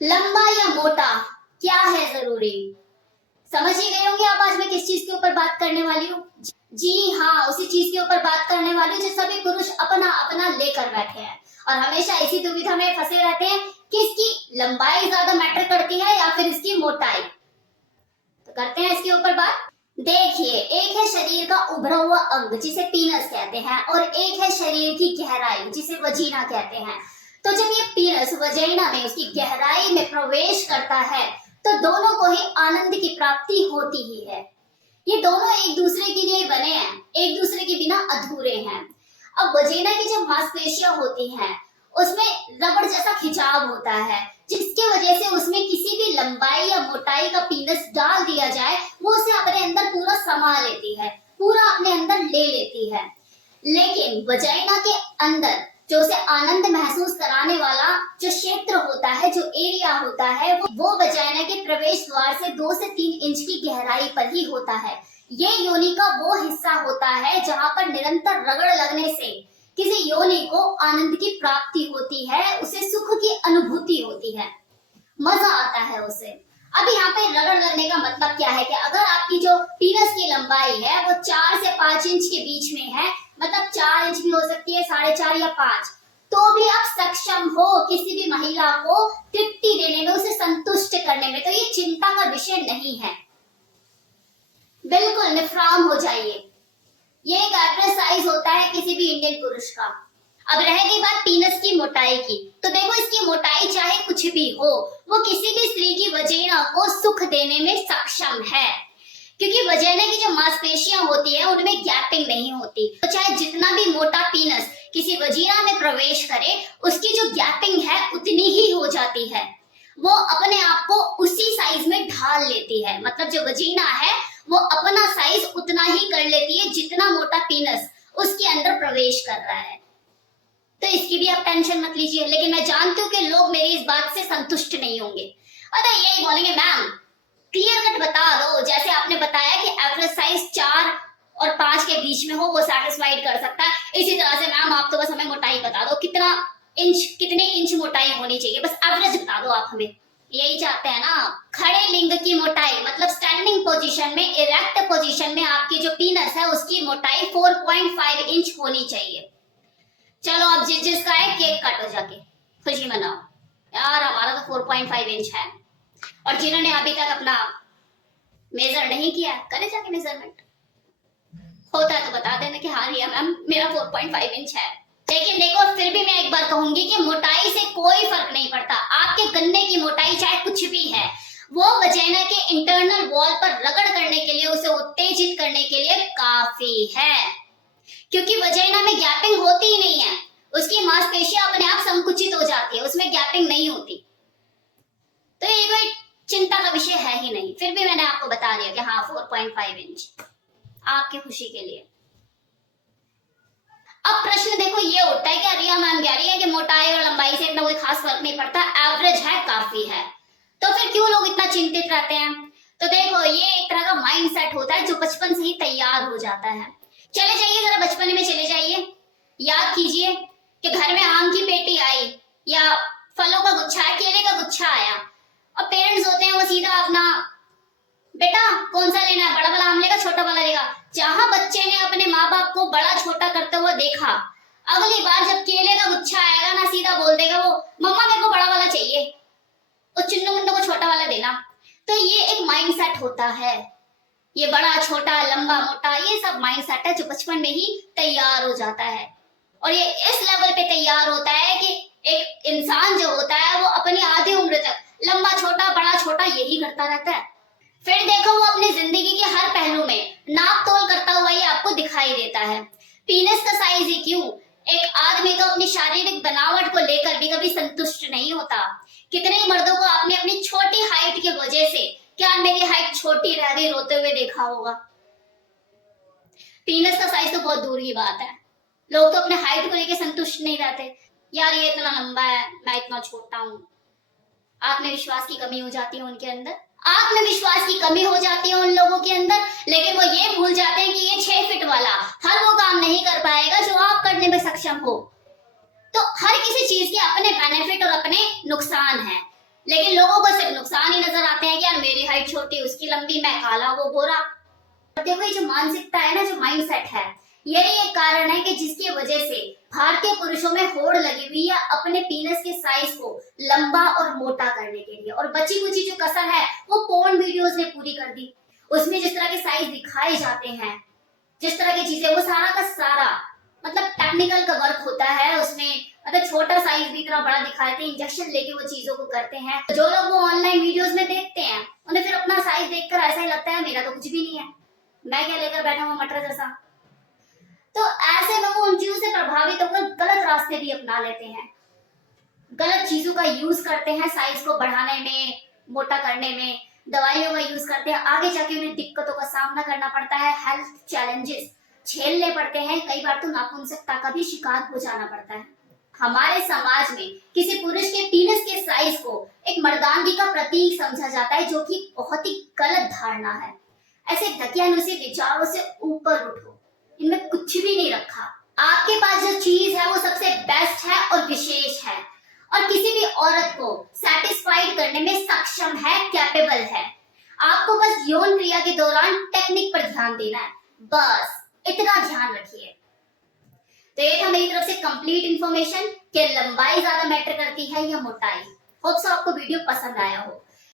लंबा या मोटा, क्या है जरूरी? समझ ही गए होंगे आप आज मैं किस चीज के ऊपर बात करने वाली हूँ। जी हाँ, उसी चीज के ऊपर बात करने वाली हूँ जो सभी पुरुष अपना अपना लेकर बैठे हैं और हमेशा इसी दुविधा में फंसे रहते हैं कि इसकी लंबाई ज्यादा मैटर करती है या फिर इसकी मोटाई। तो करते हैं इसके ऊपर बात। देखिए, एक है शरीर का उभरा हुआ अंग जिसे पीनस कहते हैं और एक है शरीर की गहराई जिसे वजीना कहते हैं। तो जब ये पीनस वजीना में उसकी गहराई में प्रवेश करता है तो दोनों को ही आनंद की प्राप्ति होती ही है। ये दोनों एक दूसरे के लिए बने हैं, एक दूसरे के बिना अधूरे हैं। अब वजीना की जो मांसपेशियां होती हैं उसमें रबड़ जैसा खिंचाव होता है जिसकी वजह से उसमें किसी भी लंबाई या मोटाई का पीनस डाल दिया जाए वो उसे अपने अंदर पूरा समा लेती है, पूरा अपने अंदर ले लेती है। लेकिन वजाइना के अंदर जो उसे आनंद महसूस कराने वाला जो क्षेत्र होता है, जो एरिया होता है, वो वजाइना के प्रवेश द्वार से 2 से 3 इंच की गहराई पर ही होता है। ये योनि का वो हिस्सा होता है जहां पर निरंतर रगड़ लगने से किसी योनि को आनंद की प्राप्ति होती है, उसे सुख की अनुभूति होती है, मजा आता है उसे। अब यहाँ पे रगड़ लगने का मतलब क्या है कि अगर आपकी जो पीनस की लंबाई है वो 4 से 5 इंच के बीच में है, मतलब 4 इंच भी हो सकती है, 4.5 या 5, तो भी आप सक्षम हो किसी भी महिला को तृप्ति देने में, उसे संतुष्ट करने में, तो ये चिंता का विषय नहीं है। बिल्कुल निफ्राम हो जाइए। ये एक एवरेज साइज होता है किसी भी इंडियन पुरुष का। अब रह गई बात पीनस की मोटाई की, तो देखो इसकी मोटाई चाहे कुछ भी हो, वो किसी भी स्त्री की वजीना को सुख देने में सक्षम है, क्योंकि वजीना की जो मांसपेशियां होती है उनमें गैपिंग नहीं होती। तो चाहे जितना भी मोटा पीनस किसी वजीना में प्रवेश करे, उसकी जो गैपिंग है उतनी ही हो जाती है, वो अपने आप को उसी साइज में ढाल लेती है। मतलब जो वजीना है वो अपना साइज उतना ही कर लेती है जितना मोटा पीनस उसके अंदर प्रवेश कर रहा है। तो इसकी भी आप टेंशन मत लीजिए। लेकिन मैं जानती हूँ कि लोग मेरी इस बात से संतुष्ट नहीं होंगे, अरे यही बोलेंगे मैम क्लियर कट बता दो, जैसे आपने बताया कि एवरेज साइज 4 और 5 के बीच में हो वो सेटिस्फाइड कर सकता है, इसी तरह से मैम आप तो बस हमें मोटाई बता दो, कितने इंच मोटाई होनी चाहिए, बस एवरेज बता दो आप हमें। यही चाहते हैं ना। खड़े लिंग की मोटाई मतलब स्टैंडिंग पोजीशन में, इरेक्ट पोजीशन में आपकी जो पीनस है उसकी मोटाई 4.5 इंच होनी चाहिए। चलो अब जिसका है केक काटो, जाके खुशी मनाओ। यार हमारा तो 4.5 इंच है, और जिन्होंने अभी तक अपना मेजर नहीं किया करे जाके मेजरमेंट। होता है तो बता देना कि हाँ रिया मैम मेरा 4.5 इंच है। लेकिन देखो फिर भी मैं एक बार कहूंगी कि मोटाई से कोई फर्क नहीं पड़ता। आपके गन्ने की मोटाई चाहे कुछ भी है, वो वजाइना के इंटरनल वॉल पर रगड़ करने के लिए, उसे उत्तेजित करने के लिए काफी है, क्योंकि वजाइना में गैपिंग होती ही नहीं है, उसकी मांसपेशियां अपने आप संकुचित हो जाती है, उसमें गैपिंग नहीं होती। तो ये कोई चिंता का विषय है ही नहीं। फिर भी मैंने आपको बता दिया कि हाँ 4.5 इंच आपकी खुशी के लिए। अब प्रश्न देखो ये उठता है कि रिया मैम कह रही है कि मोटाई और लंबाई से इतना कोई खास फर्क नहीं पड़ता, एवरेज है काफी है, तो फिर क्यों लोग इतना चिंतित रहते हैं? तो देखो ये एक तरह का माइंड सेट होता है जो बचपन से ही तैयार हो जाता है। चले जाइए जरा बचपन में चले जाइए, याद कीजिए कि घर में आम की पेटी आई या फलों का गुच्छा है, केले का गुच्छा आया, और पेरेंट्स होते हैं वो सीधा अपना बेटा कौन सा लेना है, बड़ा वाला आम लेगा छोटा वाला लेगा। जहां बच्चे ने अपने माँ बाप को बड़ा छोटा करते हुए देखा, अगली बार जब केले का गुच्छा आएगा ना सीधा बोल देगा वो मम्मा मेरे को बड़ा वाला चाहिए, उस चुन्नू मुन्नू को छोटा वाला देना। तो ये एक माइंड सेट होता है, ये बड़ा छोटा लंबा मोटा ये सब माइंड सेट है जो बचपन में ही तैयार हो जाता है। और ये इस लेवल पे तैयार होता है कि एक इंसान जो होता है वो अपनी आधी उम्र तक लंबा छोटा बड़ा छोटा यही करता रहता है। फिर देखो वो अपनी जिंदगी के हर पहलू में नाप तोल करता हुआ ही आपको दिखाई देता है। पीनस का साइज ही क्यों, एक आदमी तो अपनी शारीरिक बनावट को लेकर भी कभी संतुष्ट नहीं होता। कितने ही मर्दों को आपने अपनी छोटी हाइट की वजह से, क्या मेरी हाइट छोटी रह गई रोते हुए देखा होगा। पीनस का साइज तो बहुत दूर की बात है, लोग तो अपने हाइट को लेकर संतुष्ट नहीं रहते। यार ये इतना लंबा है मैं इतना छोटा हूँ, आत्मविश्वास की कमी हो जाती है उनके अंदर, आत्मविश्वास की कमी हो जाती है उन लोगों के अंदर। लेकिन वो ये भूल जाते हैं कि ये 6 फीट वाला हर वो काम नहीं कर पाएगा जो आप करने में सक्षम हो। तो हर किसी चीज के अपने बेनिफिट और अपने नुकसान हैं। लेकिन लोगों को सिर्फ नुकसान ही नजर आते हैं कि यार मेरी हाइट छोटी, उसकी लंबी, मैं काला वो गोरा। देखो ये जो मानसिकता है ना, जो माइंडसेट है, यही एक कारण है कि जिसकी वजह से भारतीय पुरुषों में होड़ लगी हुई है अपने पीनस के साइज को लंबा और मोटा करने के लिए। और बची कुची जो कसर है वो पोर्न वीडियोस ने पूरी कर दी। उसमें जिस तरह के साइज दिखाए जाते हैं, जिस तरह की चीजें, वो सारा का सारा मतलब टेक्निकल का वर्क होता है उसमें। मतलब छोटा साइज भी इतना बड़ा दिखाते हैं, इंजेक्शन लेके वो चीजों को करते हैं। जो लोग वो ऑनलाइन वीडियोस में देखते हैं उन्हें फिर अपना साइज देखकर ऐसा ही लगता है मेरा तो कुछ भी नहीं है, मैं क्या लेकर बैठा हूँ मटर जैसा। तो ऐसे लोग उन चीजों से प्रभावित होकर गलत रास्ते भी अपना लेते हैं, गलत चीजों का यूज करते हैं साइज को बढ़ाने में, मोटा करने में, दवाइयों का यूज करते हैं। आगे जाके उन्हें दिक्कतों का सामना करना पड़ता है, हेल्थ चैलेंजेस झेलने पड़ते हैं, कई बार तो नाखुनसकता का भी शिकार हो जाना पड़ता है। हमारे समाज में किसी पुरुष के पीनस के साइज को एक मर्दानगी का प्रतीक समझा जाता है, जो कि बहुत ही गलत धारणा है। ऐसे दकियानुसी विचारों से ऊपर उठो, इनमें कुछ भी नहीं रखा। आपके पास जो चीज है वो सबसे बेस्ट है और विशेष है, और किसी भी औरत को सेटिस्फाइड करने में सक्षम है, कैपेबल है। आपको बस यौन क्रिया के दौरान टेक्निक पर ध्यान देना है, बस इतना ध्यान रखिए। तो ये था मेरी तरफ से कंप्लीट इंफॉर्मेशन कि लंबाई ज्यादा मैटर करती है या मोटाई। होप सो आपको वीडियो पसंद आया हो।